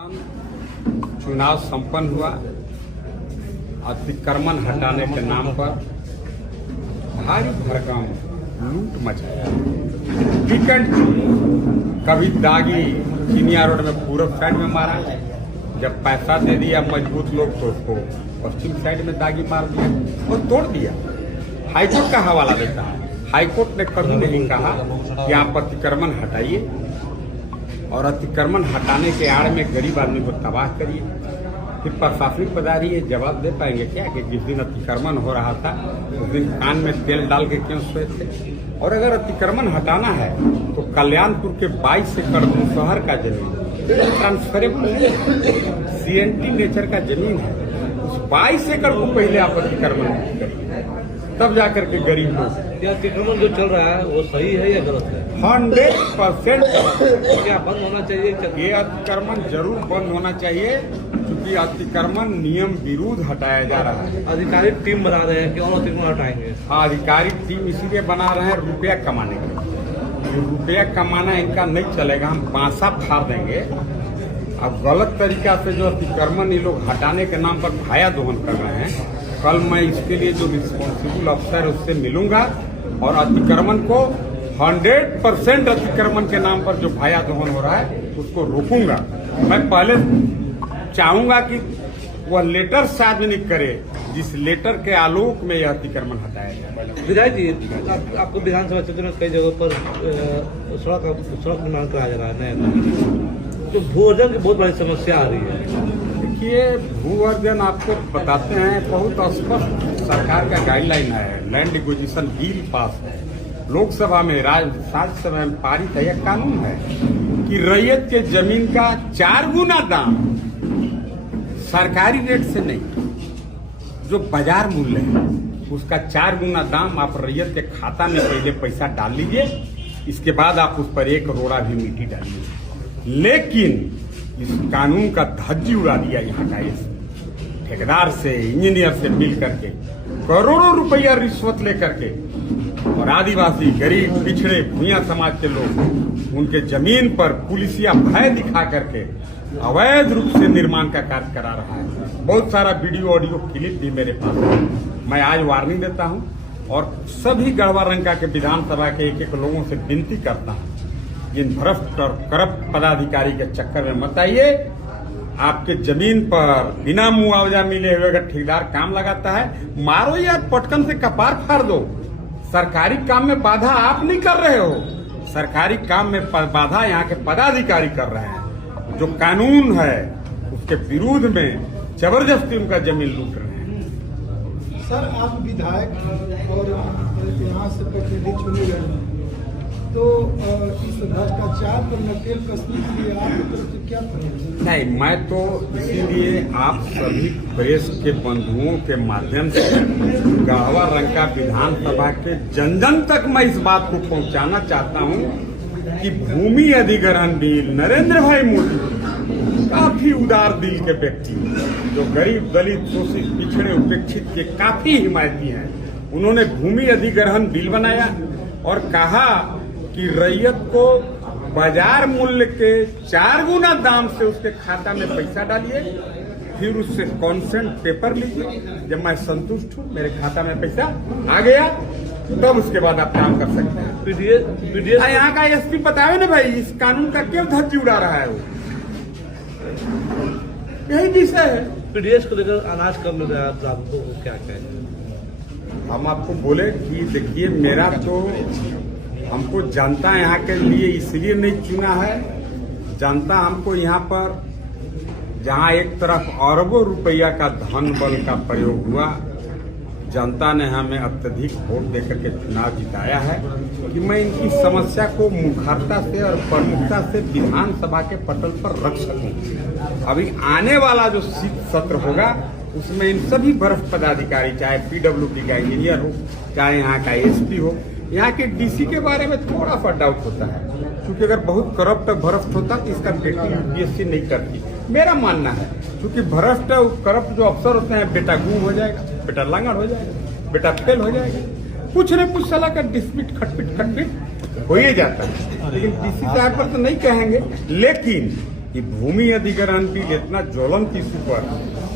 चुनाव संपन्न हुआ। अतिक्रमण हटाने के नाम पर भारी भरकम लूट मचाया। वीकेंड कभी दागी चिनिया रोड में पूर्व साइड में मारा, जब पैसा दे दिया मजबूत लोग तो उसको पश्चिम साइड में दागी मार दिया और तोड़ दिया। हाईकोर्ट का हवाला देता है। हाईकोर्ट ने कभी नहीं कहा कि आप अतिक्रमण हटाइए और अतिक्रमण हटाने के आड़ में गरीब आदमी को तबाह करिए। फिर प्रशासनिक पदाधिकारी ये जवाब दे पाएंगे क्या कि जिस दिन अतिक्रमण हो रहा था उस दिन कान में तेल डाल के क्यों सोए थे? और अगर अतिक्रमण हटाना है तो कल्याणपुर के 22 एकड़ शहर का जमीन ट्रांसफरेबल है, CNT नेचर का जमीन है। उस 22 एकड़ को पहले आप अतिक्रमण करिए, तब जाकर के गरीब लोग। यह अतिक्रमण जो चल रहा है वो सही है या गलत है? 100% क्या बंद होना चाहिए? ये अतिक्रमण जरूर बंद होना चाहिए, क्योंकि अतिक्रमण नियम विरुद्ध हटाया जा रहा है। आधिकारिक टीम बना रहे हैं कि और अतिक्रमण हटाएंगे? हाँ, आधिकारिक टीम इसीलिए बना रहे हैं रुपया कमाने के लिए। रुपया कमाना इनका नहीं चलेगा, हम बांसा फाड़ देंगे। अब गलत तरीका से जो अतिक्रमण ये लोग हटाने के नाम पर भाया दोहन कर रहे हैं, कल मैं इसके लिए जो रिस्पॉन्सिबल अफसर है उससे मिलूंगा और अतिक्रमण को 100% अतिक्रमण के नाम पर जो भाया दोहन हो रहा है उसको रोकूंगा। मैं पहले चाहूंगा कि वह लेटर सार्वजनिक करे जिस लेटर के आलोक में यह अतिक्रमण हटाया जाए। विधायक जी, आपको विधानसभा क्षेत्र में कई जगहों पर सड़क निर्माण कराया जा रहा है नया, तो भू अर्जन की बहुत बड़ी समस्या आ रही है। देखिए, भू अर्जन आपको बताते हैं बहुत स्पष्ट सरकार का गाइडलाइन है। लैंड एक्विजिशन बिल पास है लोकसभा में, राज्यसभा में पारित है। यह कानून है कि रैयत के जमीन का 4 गुना दाम सरकारी रेट से नहीं, जो बाजार मूल्य है उसका 4 गुना दाम आप रैयत के खाता में पहले पैसा डाल लीजिए, इसके बाद आप उस पर 1 करोड़ भी मिट्टी डालिए। लेकिन इस कानून का धज्जी उड़ा दिया यहाँ का इस ठेकेदार से, इंजीनियर से मिल करके करोड़ों रुपया रिश्वत लेकर के, और आदिवासी गरीब पिछड़े भूया समाज के लोग उनके जमीन पर पुलिसिया भय दिखा करके अवैध रूप से निर्माण का कार्य करा रहा है। बहुत सारा वीडियो ऑडियो क्लिप भी मेरे पास है। मैं आज वार्निंग देता हूं और सभी गढ़वा रंका के विधानसभा के एक लोगों से विनती करता हूं, इन भ्रष्ट और करप्ट पदाधिकारी के चक्कर में मत आइए। आपके जमीन पर बिना मुआवजा मिले हुए अगर ठेकेदार काम लगाता है, मारो या पटकन से कपार फाड़ दो। सरकारी काम में बाधा आप नहीं कर रहे हो, सरकारी काम में बाधा यहाँ के पदाधिकारी कर रहे हैं। जो कानून है उसके विरोध में जबरदस्ती उनका जमीन लूट रहे हैं। सर, आप विधायक और यहाँ से प्रतिनिधि चुने गए हैं, तो इस भ्रष्टाचार पर नकेल कसने के लिए आपकी तरफ से क्या करेंगे? नहीं, मैं तो इसीलिए आप सभी प्रेस के बंधुओं के माध्यम से गढ़वा रंका विधानसभा के जन जन तक मैं इस बात को पहुंचाना चाहता हूं कि भूमि अधिग्रहण बिल नरेंद्र भाई मोदी काफी उदार दिल के व्यक्ति, जो गरीब दलित शोषित पिछड़े उपेक्षित के काफी हिमायती हैं, उन्होंने भूमि अधिग्रहण बिल बनाया और कहा कि रैयत को बाजार मूल्य के 4 गुना दाम से उसके खाता में पैसा डालिए, फिर उससे कॉन्सेंट पेपर लीजिए। जब मैं संतुष्ट हूँ, मेरे खाता में पैसा आ गया, तब उसके बाद आप काम कर सकते हैं। पीडीएस यहाँ का एसपी बतावे ना भाई, इस कानून का क्यों धज्जी उड़ा रहा है? वो यही विषय है। पीडीएस को लेकर अनाज कम मिल रहा है, आप आपको क्या कहेंगे? हम आपको बोले कि देखिए, मेरा तो हमको जनता यहाँ के लिए इसलिए नहीं चुना है। जनता हमको यहाँ पर, जहाँ एक तरफ अरबों रुपया का धन बल का प्रयोग हुआ, जनता ने हमें अत्यधिक वोट देकर के चुनाव जिताया है कि मैं इनकी समस्या को मुखरता से और प्रमुखता से विधानसभा के पटल पर रख सकूं। अभी आने वाला जो सत्र होगा उसमें इन सभी भ्रष्ट पदाधिकारी, चाहे PWD का इंजीनियर हो, चाहे यहाँ का SP हो, यहाँ के DC के बारे में थोड़ा सा डाउट होता है, क्योंकि अगर बहुत करप्ट भ्रष्ट होता तो इसका बेटी UPSC नहीं करती, मेरा मानना है। क्योंकि भ्रष्ट करप्ट जो अफसर होते हैं, बेटा गुम हो जाएगा, बेटा लांगड़ हो जाएगा, बेटा फेल हो जाएगा, कुछ न कुछ साला का डिस्प्यूट खटपिट हो ही जाता है। लेकिन DC साहब पर तो नहीं कहेंगे, लेकिन कि भूमि अधिग्रहण बिल इतना ज्वलंत इशू पर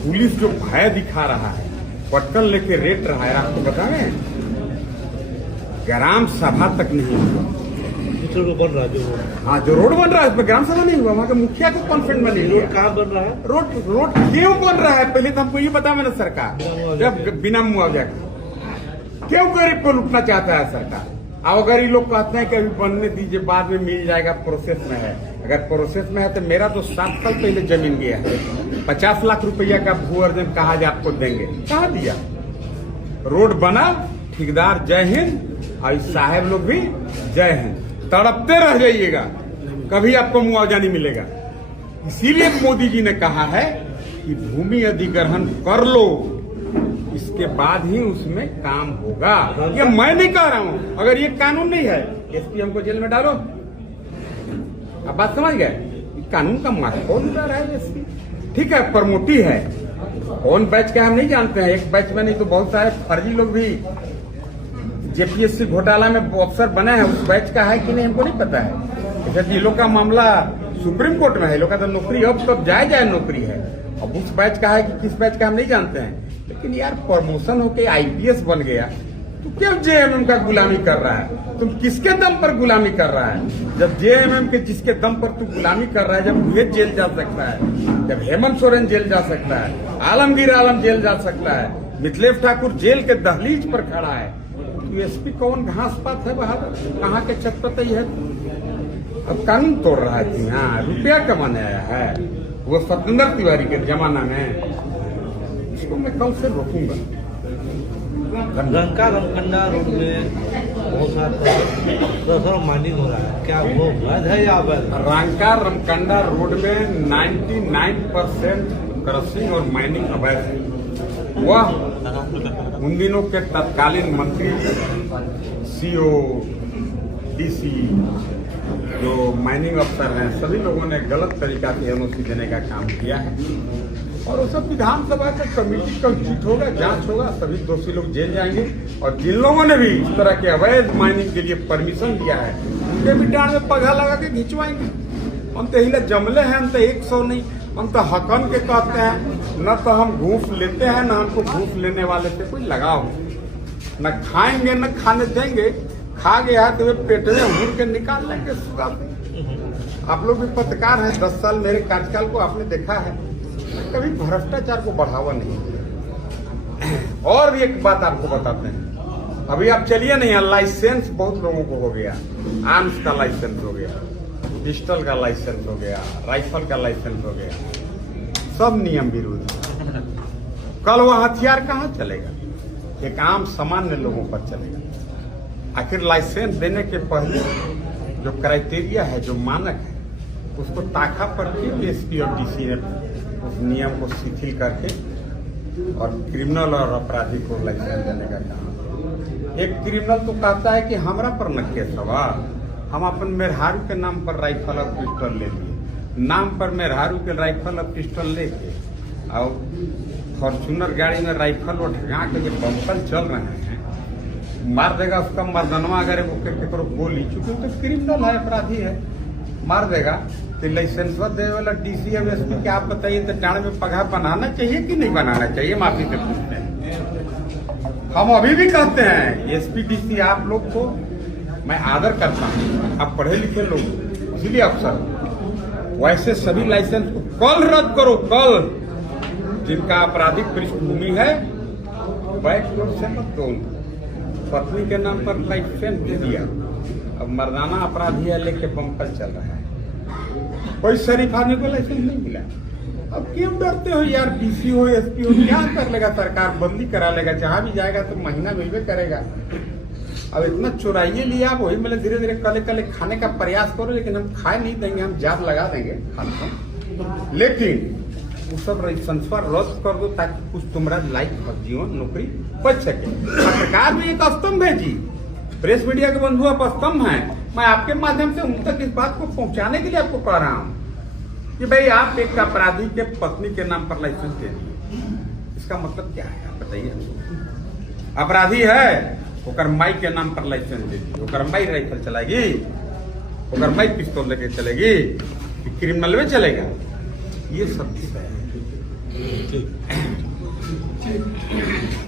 पुलिस जो भय दिखा रहा है, पटकन लेके रेट रहा है, आपको बताएं ग्राम सभा तक नहीं हुआ। दूसरे को बन रहा है जो हाँ, जो रोड बन रहा है उसमें ग्राम सभा नहीं हुआ, वहाँ के मुखिया को कॉन्फिडेंट में नहीं रोड लिया। कहाँ बन रहा है? रोड क्यों बन रहा है पहले तो हमको ये बता मेरा सरकार, जब बिना मुआवजा के क्यों गरीब को लूटना चाहता है सरकार? अब अगर ये लोग कहते हैं कि अभी बनने दीजिए, बाद में मिल जाएगा, प्रोसेस में है, अगर प्रोसेस में है तो मेरा तो 7 साल पहले जमीन गया है, 50 लाख रुपया का भू अर्जन कहा जे आपको देंगे, कहा दिया? रोड बना, ठेकेदार जय हिंद, और साहब लोग भी जय हिंद, तड़पते रह जाइएगा, कभी आपको मुआवजा नहीं मिलेगा। इसीलिए मोदी जी ने कहा है कि भूमि अधिग्रहण कर लो, इसके बाद ही उसमें काम होगा। ये मैं नहीं कह रहा हूं, अगर ये कानून नहीं है एसपी हमको जेल में डालो। अब बात समझ गए, कानून का मार्ग कौन कर रहा है एसपी? ठीक है, प्रमोटी है, कौन बैच का हम नहीं जानते हैं, एक बैच में नहीं तो बहुत सारे फर्जी लोग भी जेपीएससी घोटाला में अफसर बने हैं, उस बैच का है कि नहीं हमको नहीं पता है। जैसे लोग का मामला सुप्रीम कोर्ट में है, लोग का तो नौकरी अब तब जाए नौकरी है, अब उस बैच का है कि किस बैच का हम नहीं जानते हैं। लेकिन यार प्रमोशन होके आईपीएस बन गया, तो क्यों जेएमएम का गुलामी कर रहा है? तुम किसके दम पर गुलामी कर रहा है? जब जेएमएम के जिसके दम पर तू गुलामी कर रहा है, जब वह जेल जा सकता है, जब हेमंत सोरेन जेल जा सकता है, आलमगीर आलम जेल जा सकता है, मिथिलेश ठाकुर जेल के दहलीज पर खड़ा है, तो एसपी कौन घास पात है बहादुर, कहाँ के चटपटई है? अब कानून तोड़ रहा है कि हाँ रुपया कमाने आया है, वो सत्येंद्र तिवारी के जमाना में, इसको मैं कल से रोकूंगा। रंका रमकंडा रोड में बहुत सारा माइनिंग हो रहा है, क्या वो वैध है या अवैध? रंका रमकंडा रोड में 99% क्रशिंग और माइनिंग अवैध है। वह उन दिनों के तत्कालीन मंत्री, सीओ, डीसी, जो माइनिंग अफसर हैं, सभी लोगों ने गलत तरीका से एनओसी देने का काम किया है, और वो सब विधानसभा का कमेटी का जीत होगा, जांच होगा, सभी दोषी लोग जेल जाएंगे। और जिन लोगों ने भी इस तरह के अवैध माइनिंग के लिए परमिशन दिया है, उनके भी डांड में पगा लगा के खिंचवाएंगे। हम तो हिले जमले हैं, हम तो 100 नहीं, हम तो हकन के कहते हैं, न तो हम घूस लेते हैं, न हमको घूस लेने वाले से कोई लगाव, न खाएंगे न खाने देंगे, खा गया तो वे पेट में हुर के निकाल लेंगे सुगा से। आप लोग भी पत्रकार हैं, 10 साल मेरे कार्यकाल को आपने देखा है, कभी भ्रष्टाचार को बढ़ावा नहीं दिया। और भी एक बात आपको बताते हैं, अभी आप चलिए नहीं, लाइसेंस बहुत लोगों को हो गया, आर्म्स का लाइसेंस हो गया, पिस्टल का लाइसेंस हो गया, राइफल का लाइसेंस हो गया, सब नियम विरुद्ध। कल वह हथियार कहाँ चलेगा? एक आम सामान्य लोगों पर चलेगा। आखिर लाइसेंस देने के पहले जो क्राइटेरिया है, जो मानक है, उसको ताका पर क्यों एसपी और डीसी ने उस नियम को शिथिल करके और क्रिमिनल और अपराधी को लाइसेंस देने का काम? एक क्रिमिनल तो कहता है कि हमरा पर न केस होगा, हम अपन मेहरारू के नाम पर राइफल और पिस्टल ले लिए, नाम पर मेहरारू के राइफल और पिस्टल लेके और फॉर्चूनर गाड़ी में राइफल और ढगा के जो बम्पर चल रहे हैं, मार देगा उसका मर्दनवा, अगर वो गोली, चूंकि तो क्रिमिनल है, अपराधी है, मार देगा, तो लाइसेंस दे वाला डीसी और एसपी के आप बताइए, तो डांड में पगा बनाना चाहिए कि नहीं बनाना चाहिए? माफी से पूछते हैं। हम अभी भी कहते हैं एसपी डीसी आप लोग को मैं आदर करता हूँ, आप पढ़े लिखे लोग, इसीलिए अफसर, वैसे सभी लाइसेंस को कल रद्द करो, कल। जिनका आपराधिक पृष्ठभूमि है बैकवर्ड से मत दो, पत्नी के नाम पर लाइसेंस दे दिया, अब मर्दाना अपराधी है लेके बम्पर चल रहा है, कोई शरीफ आदमी को लाइसेंस नहीं मिला। अब क्यों डरते हो यार? डीसी हो, एसपी हो, क्या कर लेगा सरकार? बंदी करा लेगा, जहां भी जाएगा तो महीना मिलवे करेगा। अब इतना चुराइए लिया, आप वही मतलब धीरे धीरे कले कले खाने का प्रयास करो, लेकिन हम खाए नहीं देंगे, हम जात लगा देंगे खाने। लेकिन वो सब संस्कार रद्द कर दो ताकि कुछ तुम्हारा लाइफ और जीवन नौकरी बच सके। सरकार भी एक स्तंभ है जी, प्रेस मीडिया के बंधु आप स्तंभ हैं। मैं आपके माध्यम से उन तक इस बात को पहुंचाने के लिए आपको कह रहा हूं कि भाई आप एक अपराधी के पत्नी के नाम पर लाइसेंस दे दिए, इसका मतलब क्या है आप बताइए? अपराधी है, ओकर माई के नाम पर लाइसेंस दे दी, ओकर माई राइफल चलाएगी, ओकर माई पिस्तौल लेके चलेगी, कि क्रिमिनल में चलेगा, ये सब विषय है। ठीक। ठीक